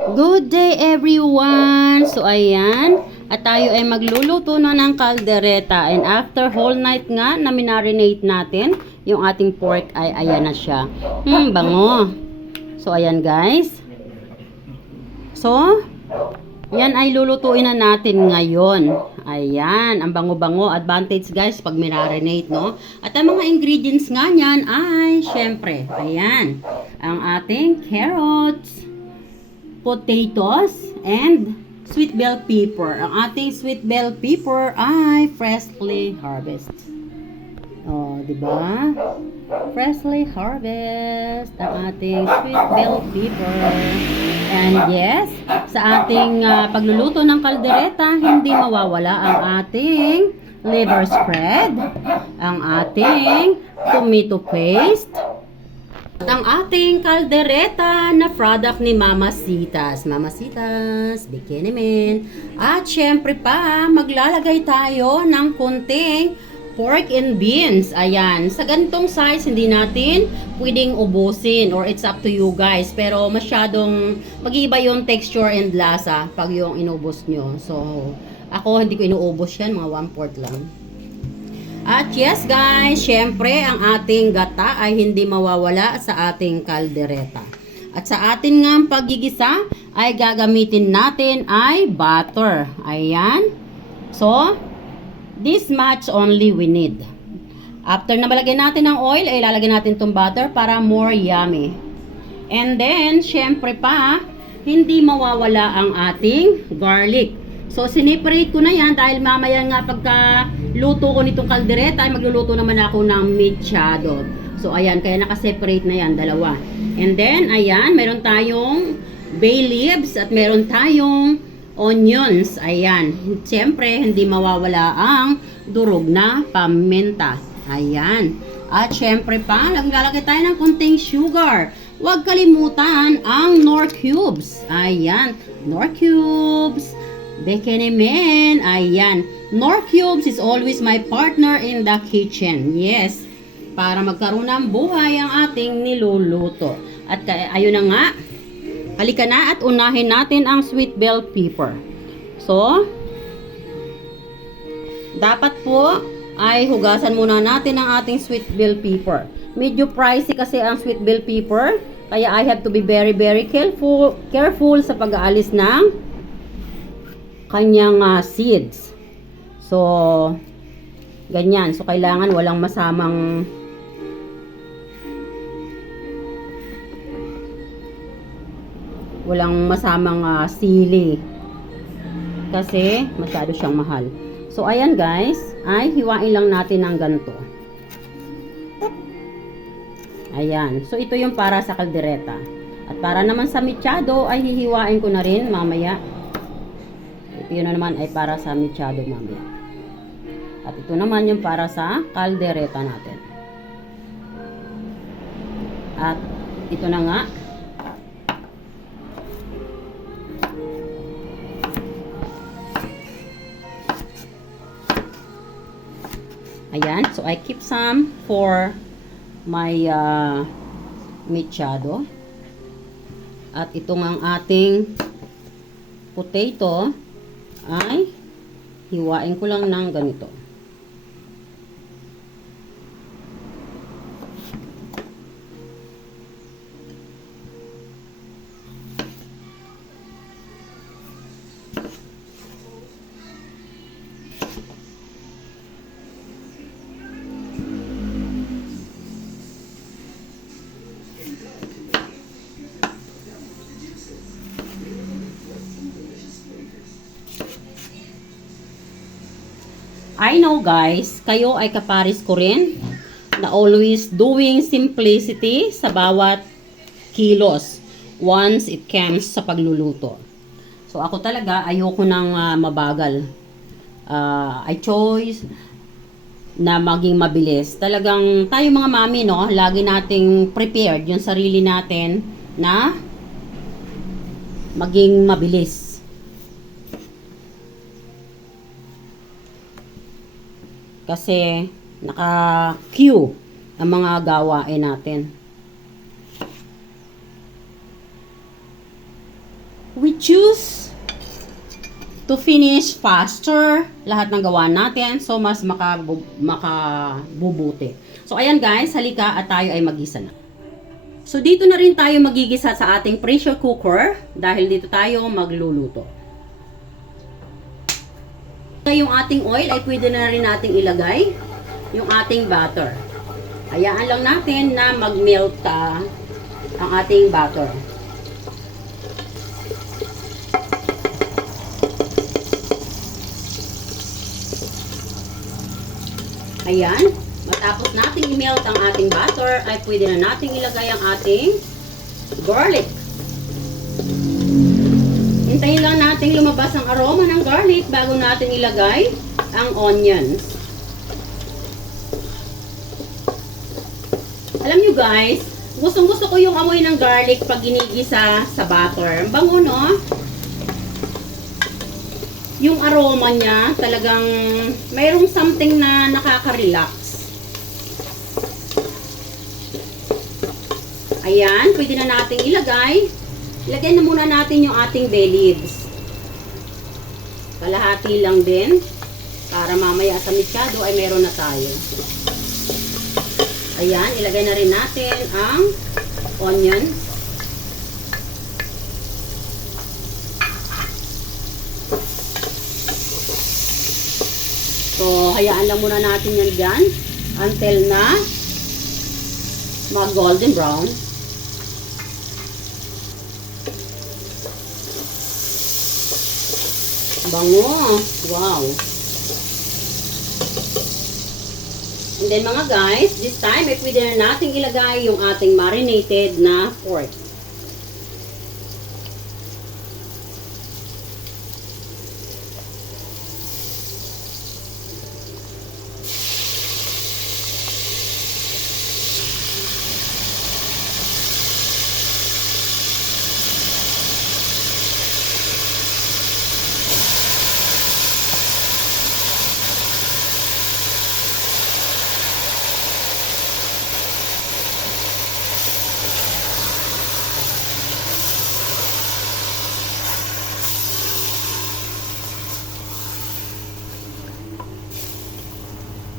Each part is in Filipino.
Good day everyone! So ayan, at tayo ay magluluto na ng kaldereta, and after whole night nga na minarinate natin, yung ating pork ay ayan na siya. Bango! So ayan guys. So, yan ay lulutuin na natin ngayon. Ayan, ang bango-bango. Advantage guys pag minarinate, no? At ang mga ingredients nga niyan ay, syempre, ayan, ang ating carrots, potatoes, and sweet bell pepper. Ang ating sweet bell pepper ay freshly harvested. Oh, di ba? Freshly harvest ang ating sweet bell pepper. And yes, sa ating pagluluto ng kaldereta, hindi mawawala ang ating liver spread, ang ating tomato paste, at ang ating kaldereta na product ni Mamacitas. Mamacitas, Bikini Men. At syempre pa, maglalagay tayo ng konting pork and beans. Ayan. Sa ganitong size, hindi natin pwedeng ubusin, or it's up to you guys. Pero masyadong mag-iiba yung texture and lasa pag yung inubos nyo. So, ako hindi ko inuubos yan. Mga 1/4 lang. At yes guys, syempre ang ating gata ay hindi mawawala sa ating kaldereta. At sa atin nga paggigisa ay gagamitin natin ay butter. Ayan. So, this much only we need. After na malagyan natin ng oil, ay lalagyan natin itong butter para more yummy. And then, syempre pa, hindi mawawala ang ating garlic. So, sineparate ko na yan dahil mamaya nga pagka luto ko nitong kaldereta ay magluluto naman ako ng mechado. So, ayan, kaya nakaseparate na yan, dalawa. And then, ayan, meron tayong bay leaves at meron tayong onions. Ayan, siyempre, hindi mawawala ang durog na paminta. Ayan. At syempre pa, naglalagay tayo ng konting sugar. Huwag kalimutan ang Knorr cubes. Ayan, Knorr cubes. Bikini Men. Ayan. Knorr cubes is always my partner in the kitchen. Yes. Para magkaroon ng buhay ang ating niluluto. At ayun na nga. Halika na at unahin natin ang sweet bell pepper. So, dapat po ay hugasan muna natin ang ating sweet bell pepper. Medyo pricey kasi ang sweet bell pepper. Kaya I have to be very careful sa pag-aalis ng kanyang seeds. So, ganyan. So, kailangan walang masamang sili. Kasi, masyado siyang mahal. So, ayan guys. Ay, hiwain lang natin ng ganito. Ayan. So, ito yung para sa kaldereta. At para naman sa mechado, ay hihiwain ko na rin mamaya. Yun na naman ay para sa mechado mamaya. At ito naman yung para sa kaldereta natin. At ito na nga. Ayan. So, I keep some for my mechado. At ito nga ang ating potato ay hiwain ko lang ng ganito. I know guys, kayo ay kaparis ko rin na always doing simplicity sa bawat kilos once it comes sa pagluluto. So ako talaga ayoko ng mabagal. I chose na maging mabilis. Talagang tayo mga mami, no, lagi nating prepared yung sarili natin na maging mabilis. Kasi naka-queue ang mga gawain natin. we choose to finish faster lahat ng gawa natin, so mas makabubuti. So ayan guys, halika at tayo ay magisa na. So dito na rin tayo magigisa sa ating pressure cooker dahil dito tayo magluluto. Yung ating oil ay pwede na rin nating ilagay yung ating butter. Hayaan lang natin na mag-melt ang ating butter. Ayan. Matapos nating i-melt ang ating butter, ay pwede na nating ilagay ang ating garlic. Hintayin lang natin lumabas ang aroma ng garlic bago natin ilagay ang onions. Alam nyo guys, gustong-gusto ko yung amoy ng garlic pag ginigisa sa butter. Ang bango, no? Yung aroma niya, talagang mayroong something na nakaka-relax. Ayan, pwede na nating ilagay. Ilagay na muna natin yung ating bay leaves. Kalahati lang din. Para mamaya sa mixado ay meron na tayo. Ayan, ilagay na rin natin ang onion. So, hayaan lang muna natin yan dyan until na mag-golden brown. Bango! Wow! And then mga guys, this time ay pwede na natin ilagay yung ating marinated na pork.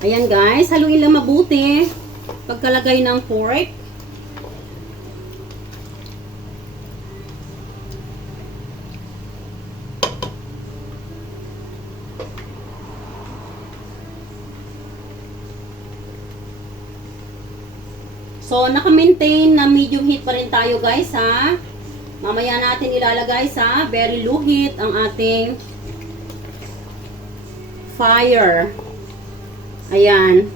Ayan guys, haluin lang mabuti pagkalagay ng pork. So, naka-maintain na medium heat pa rin tayo guys ha. Mamaya natin ilalagay sa very low heat ang ating fire. Ayan.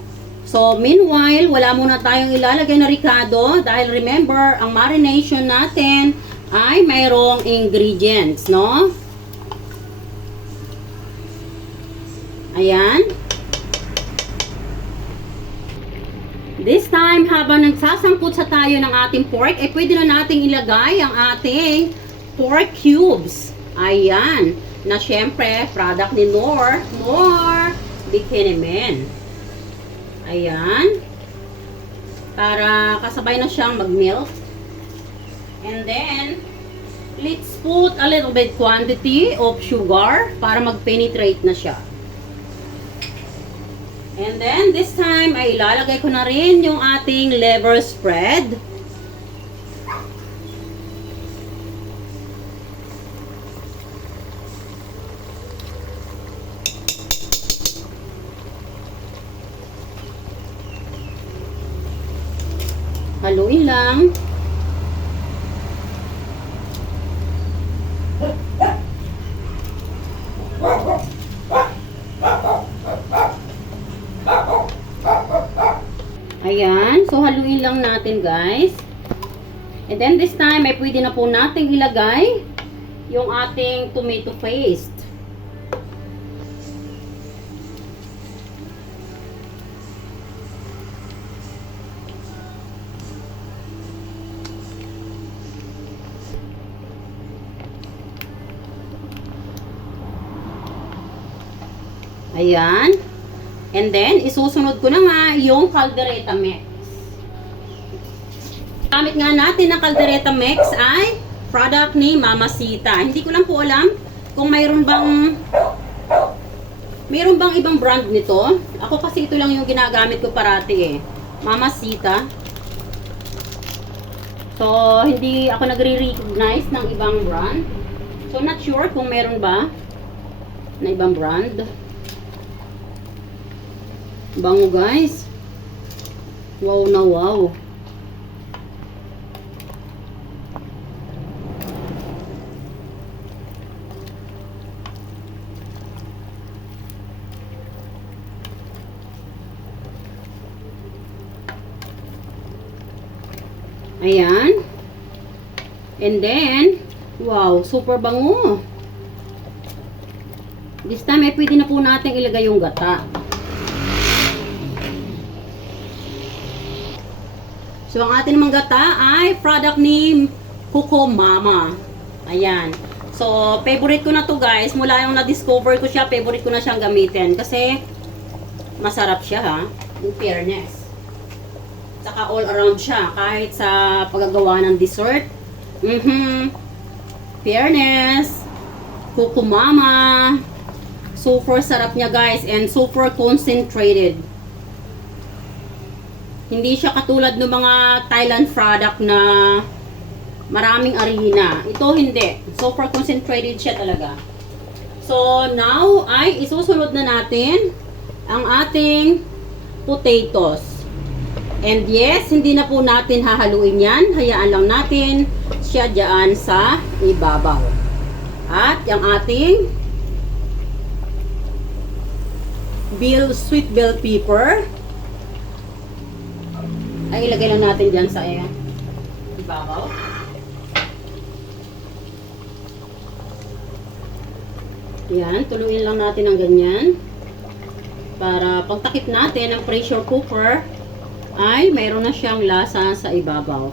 So, meanwhile, wala muna tayong ilalagay na ricado dahil remember, ang marination natin ay mayroong ingredients, no? Ayan. This time, habang nagsasangkot sa tayo ng ating pork, eh pwede na nating ilagay ang ating pork cubes. Ayan. Na syempre, product ni More Bikini Men. Ayan. Para kasabay na siyang mag-melt. And then, let's put a little bit quantity of sugar para mag-penetrate na siya. And then, this time, ay ilalagay ko na rin yung ating liver spread. Haluin lang. Ayan. So, haluin lang natin, guys. And then, this time, ay pwede na po natin ilagay yung ating tomato paste. Ayan. And then, isusunod ko na nga yung caldereta mix. Gamit nga natin ng caldereta mix ay product ni Mama Sita. Hindi ko lang po alam kung mayroon bang ibang brand nito. Ako kasi ito lang yung ginagamit ko parati eh. Mama Sita. So, hindi ako nagre-recognize ng ibang brand. So, not sure kung meron ba na ibang brand. Bango guys. Wow na wow. Ayan. And then, wow, super bango. This time, pwede na po natin ilagay yung gata. So, ang atin namang gata ay product ni Coco Mama. Ayan. So, favorite ko na to guys. Mula yung na-discover ko siya, favorite ko na siyang gamitin. Kasi, masarap siya ha. In fairness. Saka all around siya. Kahit sa paggagawa ng dessert. Fairness. Coco Mama. Super sarap niya guys. And super concentrated. Hindi siya katulad ng mga Thailand product na maraming arena. Ito hindi. Super concentrated siya talaga. So, now ay isusunod na natin ang ating potatoes. And yes, hindi na po natin hahaluin yan. Hayaan lang natin siya dyan sa ibabaw. At yung ating sweet bell pepper ay ilagay lang natin dyan sa ibabaw. Yan, tuluyin lang natin ng ganyan. Para pagtakip natin ang pressure cooker ay mayroon na siyang lasa sa ibabaw.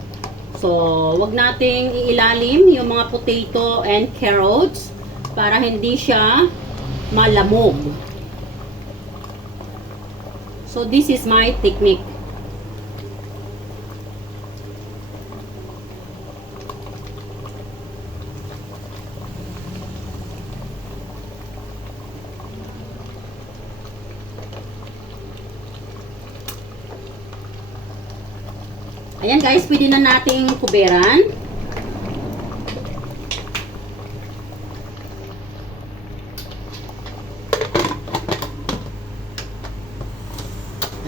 So, wag nating iilalim yung mga potato and carrots para hindi siya malamog. So, this is my technique. Ayan guys, pwede na nating kuberan.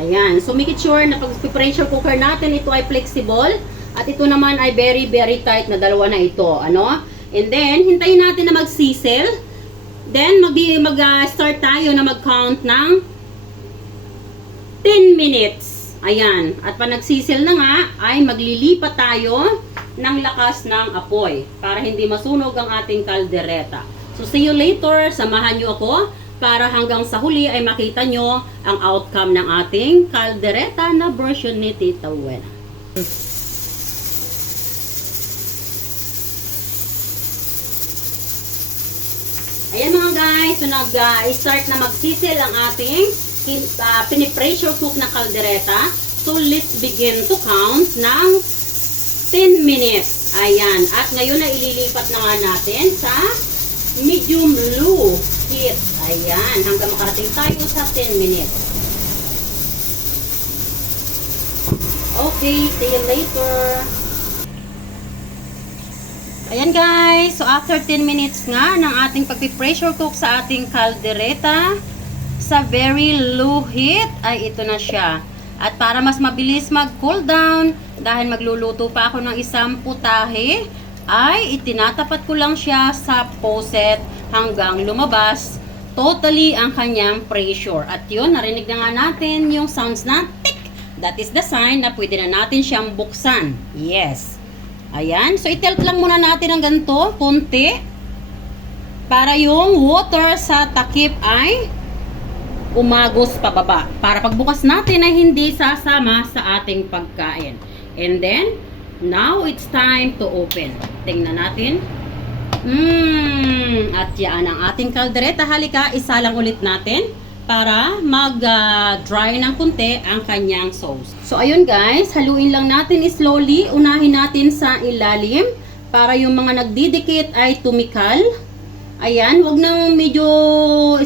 Ayan, so make it sure na pag pressure cooker natin, ito ay flexible. At ito naman ay very very tight na dalawa na ito. Ano? And then, hintayin natin na mag-sizzle. Then, mag-start tayo na mag-count ng 10 minutes. Ayan. At pag nagsisil na nga, ay maglilipat tayo ng lakas ng apoy para hindi masunog ang ating kaldereta. So, see you later. Samahan nyo ako para hanggang sa huli ay makita nyo ang outcome ng ating kaldereta na version ni Tita Wen. Ayan mga guys. So, nag-start na magsisil ang ating pinipressure cook na kaldereta. So, let's begin to count ng 10 minutes. Ayan. At ngayon na ililipat na nga natin sa medium low heat. Ayan. Hanggang makarating tayo sa 10 minutes. Okay. See you later. Ayan guys. So, after 10 minutes nga ng ating pagpipressure cook sa ating kaldereta, sa very low heat, ay ito na siya. At para mas mabilis mag-cool down, dahil magluluto pa ako ng isang putahe, ay itinatapat ko lang siya sa faucet hanggang lumabas totally ang kanyang pressure. At yun, narinig na nga natin yung sounds na tick. That is the sign na pwede na natin siyang buksan. Yes. Ayan. So, itilt lang muna natin ang ganito, konti, para yung water sa takip ay umagos pababa. Para pagbukas natin ay hindi sasama sa ating pagkain. And then, now it's time to open. Tingnan natin. At yan ang ating kaldereta. Halika, isa lang ulit natin para mag-dry ng kunti ang kanyang sauce. So, ayun guys, haluin lang natin slowly. Unahin natin sa ilalim para yung mga nagdidikit ay tumikal. Ayan, wag na medyo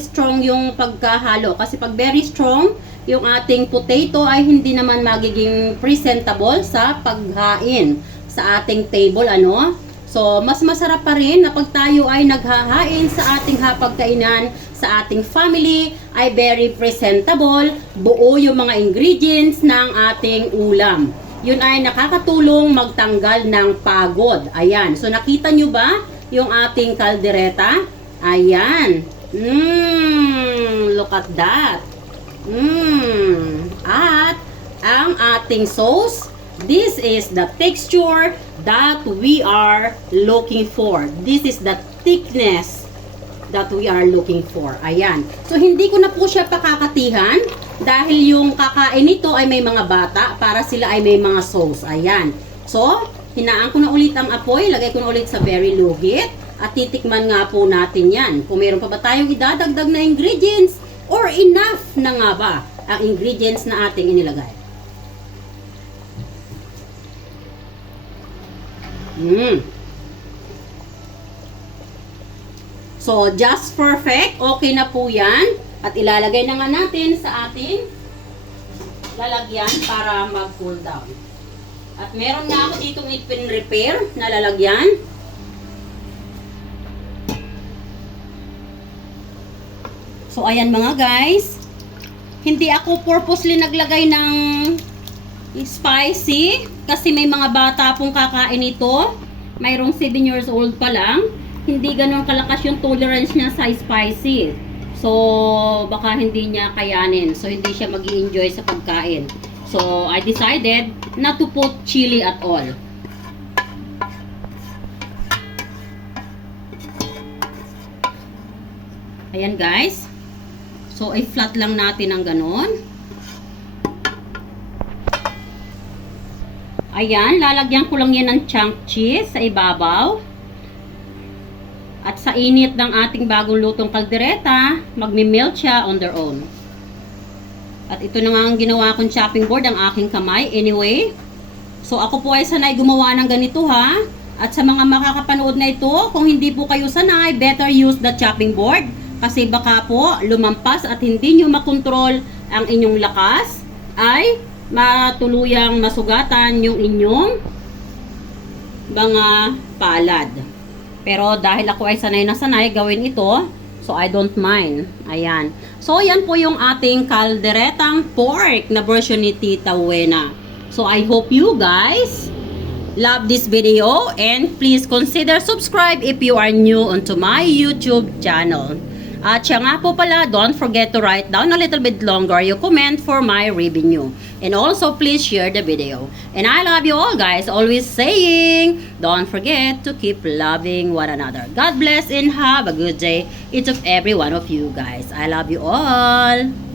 strong yung pagkahalo. Kasi pag very strong, yung ating potato ay hindi naman magiging presentable sa paghain sa ating table, ano? So, mas masarap pa rin na pag tayo ay naghahain sa ating hapagkainan, sa ating family, ay very presentable, buo yung mga ingredients ng ating ulam. Yun ay nakakatulong magtanggal ng pagod. Ayan, so nakita nyo ba yung ating kaldereta? Ayan. Look at that. At ang ating sauce, this is the texture that we are looking for. This is the thickness that we are looking for. Ayan. So, hindi ko na po siya pakakatihan dahil yung kakain nito ay may mga bata para sila ay may mga sauce. Ayan. So, hinaan ko na ulit ang apoy. Lagay ko na ulit sa very low heat. At titikman nga po natin yan. Kung meron pa ba tayong idadagdag na ingredients or enough na nga ba ang ingredients na ating inilagay. So, just perfect. Okay na po yan. At ilalagay na nga natin sa ating lalagyan para mag-cool down. At meron nga ako ditong ipin repair na lalagyan. So, ayan mga guys. Hindi ako purposely naglagay ng spicy kasi may mga bata pong kakain ito. Mayroong 7 years old pa lang. Hindi ganun kalakas yung tolerance niya sa spicy. So, baka hindi niya kayanin. So, hindi siya mag-i-enjoy sa pagkain. So, I decided not to put chili at all. Ayan guys. So, i-flat lang natin ang ganon. Ayan, lalagyan ko lang yan ng chunk cheese sa ibabaw. At sa init ng ating bagong lutong kaldereta, magmi-melt siya on their own. At ito na nga ang ginawa kong chopping board, ang aking kamay. Anyway, so ako po ay sanay gumawa ng ganito ha. At sa mga makakapanood na ito, kung hindi po kayo sanay, better use the chopping board. Kasi baka po lumampas at hindi nyo makontrol ang inyong lakas, ay matuluyang masugatan yung inyong mga palad. Pero dahil ako ay sanay na sanay gawin ito, so I don't mind. Ayan. So yan po yung ating kalderetang pork na version ni Tita Wena. So I hope you guys love this video and please consider subscribe if you are new onto my YouTube channel. At siya nga po pala, don't forget to write down a little bit longer your comment for my revenue. And also, please share the video. And I love you all guys, always saying, don't forget to keep loving one another. God bless and have a good day, each of every one of you guys. I love you all.